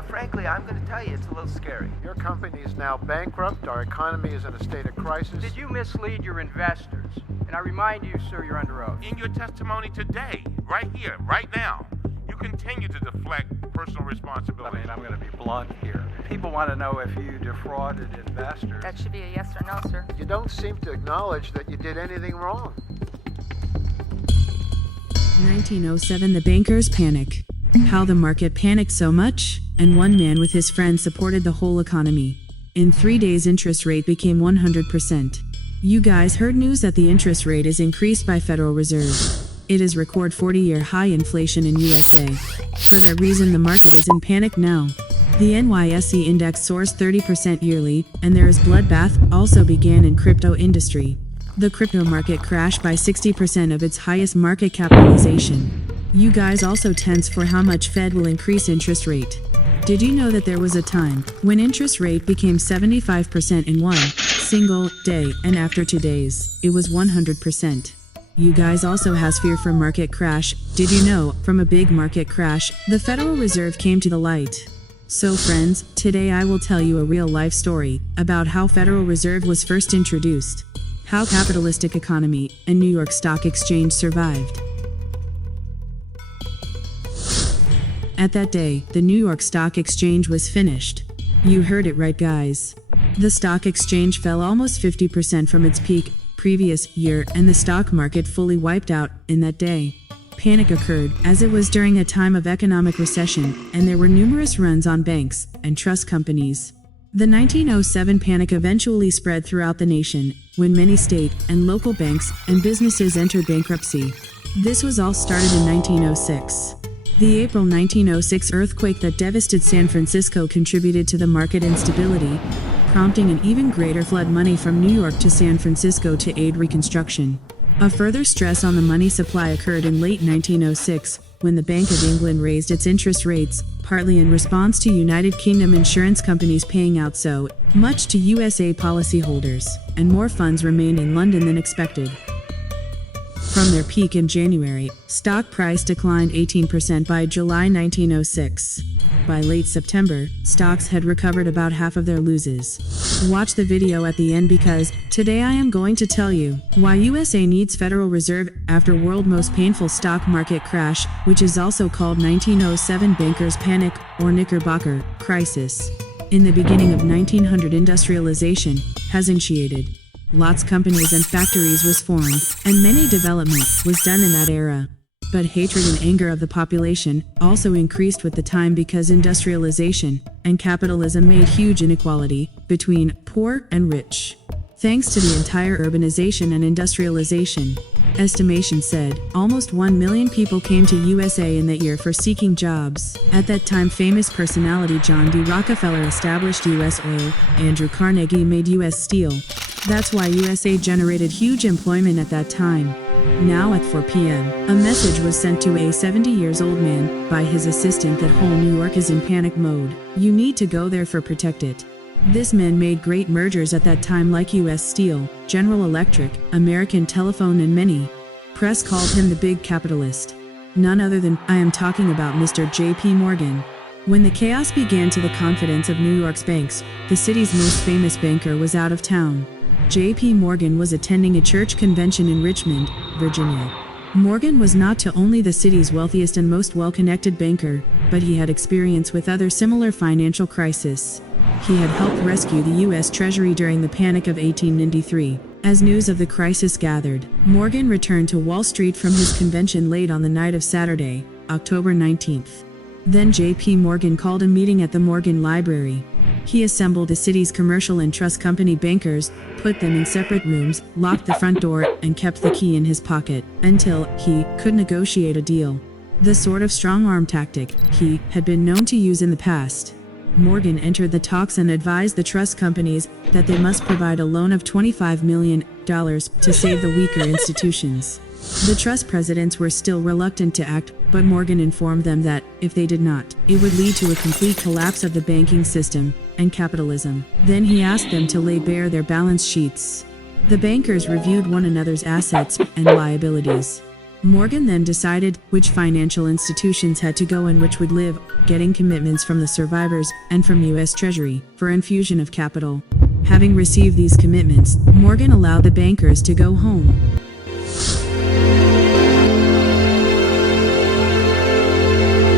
Frankly, I'm going to tell you, it's a little scary. Your company is now bankrupt. Our economy is in a state of crisis. Did you mislead your investors? And I remind you, sir, you're under oath. In your testimony today, right here, right now, you continue to deflect personal responsibility. I'm going to be blunt here. People want to know if you defrauded investors. That should be a yes or no, sir. You don't seem to acknowledge that you did anything wrong. 1907 The bankers panic. How the market panicked so much, and one man with his friends supported the whole economy. In 3 days interest rate became 100%. You guys heard news that the interest rate is increased by Federal Reserve. It is record 40-year high inflation in USA. For that reason the market is in panic now. The NYSE index soars 30% yearly, and there is bloodbath also began in crypto industry. The crypto market crashed by 60% of its highest market capitalization. You guys also tense for how much Fed will increase interest rate. Did you know that there was a time when interest rate became 75% in one single day, and after 2 days, it was 100%? You guys also has fear for market crash. Did you know, from a big market crash, the Federal Reserve came to the light? So friends, today I will tell you a real-life story about how Federal Reserve was first introduced, how capitalistic economy and New York Stock Exchange survived. At that day, the New York Stock Exchange was finished. You heard it right, guys. The stock exchange fell almost 50% from its peak previous year, and the stock market fully wiped out in that day. Panic occurred, as it was during a time of economic recession, and there were numerous runs on banks and trust companies. The 1907 panic eventually spread throughout the nation, when many state and local banks and businesses entered bankruptcy. This was all started in 1906. The April 1906 earthquake that devastated San Francisco contributed to the market instability, prompting an even greater flood money from New York to San Francisco to aid reconstruction. A further stress on the money supply occurred in late 1906, when the Bank of England raised its interest rates, partly in response to United Kingdom insurance companies paying out so much to USA policyholders, and more funds remained in London than expected. From their peak in January, stock price declined 18% by July 1906. By late September, stocks had recovered about half of their losses. Watch the video at the end because today I am going to tell you why USA needs Federal Reserve after world most painful stock market crash, which is also called 1907 Bankers Panic or Knickerbocker Crisis. In the beginning of 1900, industrialization has initiated. Lots companies and factories was formed, and many development was done in that era. But hatred and anger of the population also increased with the time because industrialization and capitalism made huge inequality between poor and rich. Thanks to the entire urbanization and industrialization, estimation said, almost 1 million people came to USA in that year for seeking jobs. At that time, famous personality John D. Rockefeller established US Oil, Andrew Carnegie made US Steel. That's why USA generated huge employment at that time. Now at 4 p.m., a message was sent to a 70-years-old man by his assistant that whole New York is in panic mode. You need to go there for protect it. This man made great mergers at that time like US Steel, General Electric, American Telephone and many. Press called him the big capitalist. None other than, I am talking about Mr. J.P. Morgan. When the chaos began to the confidence of New York's banks, the city's most famous banker was out of town. J.P. Morgan was attending a church convention in Richmond, Virginia. Morgan was not only the city's wealthiest and most well-connected banker, but he had experience with other similar financial crises. He had helped rescue the U.S. Treasury during the Panic of 1893. As news of the crisis gathered, Morgan returned to Wall Street from his convention late on the night of Saturday, October 19th. Then J.P. Morgan called a meeting at the Morgan Library. He assembled the city's commercial and trust company bankers, put them in separate rooms, locked the front door, and kept the key in his pocket until he could negotiate a deal. The sort of strong-arm tactic he had been known to use in the past. Morgan entered the talks and advised the trust companies that they must provide a loan of $25 million to save the weaker institutions. The trust presidents were still reluctant to act, but Morgan informed them that, if they did not, it would lead to a complete collapse of the banking system and capitalism. Then he asked them to lay bare their balance sheets. The bankers reviewed one another's assets and liabilities. Morgan then decided which financial institutions had to go and which would live, getting commitments from the survivors and from U.S. Treasury for infusion of capital. Having received these commitments, Morgan allowed the bankers to go home.